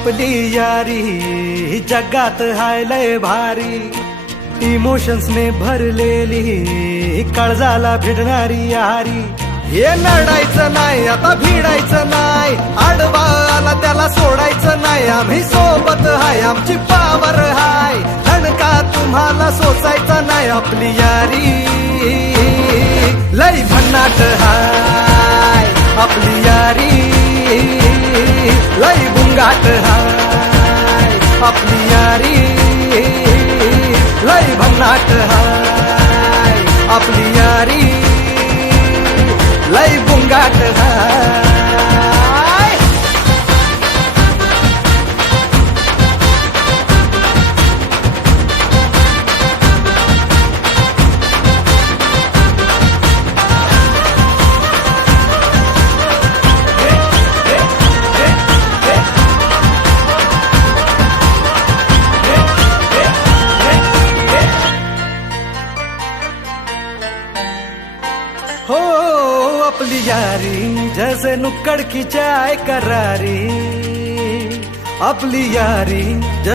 आपली यारी जगात हाय लय भारी, इमोशन्स ने भरलेली काळजाला भिडणारी यारी. हे नडायचं नाही आता भिडायचं नाही, आडवा आला त्याला सोडायचं नाही. आम्ही सोबत हाय आमची पावर हाय, धणका तुम्हाला सोसायचा नाही. आपली यारी लय भन्नाट हाय, आपली यारी लय बुंगाट हाय. आपली यारी लय भन्नाट हाय, आपली यारी लय बुंगाट हाय. हो अपनी यारी जैसे नुक्कड़ की चाय करारी, अपनी यारी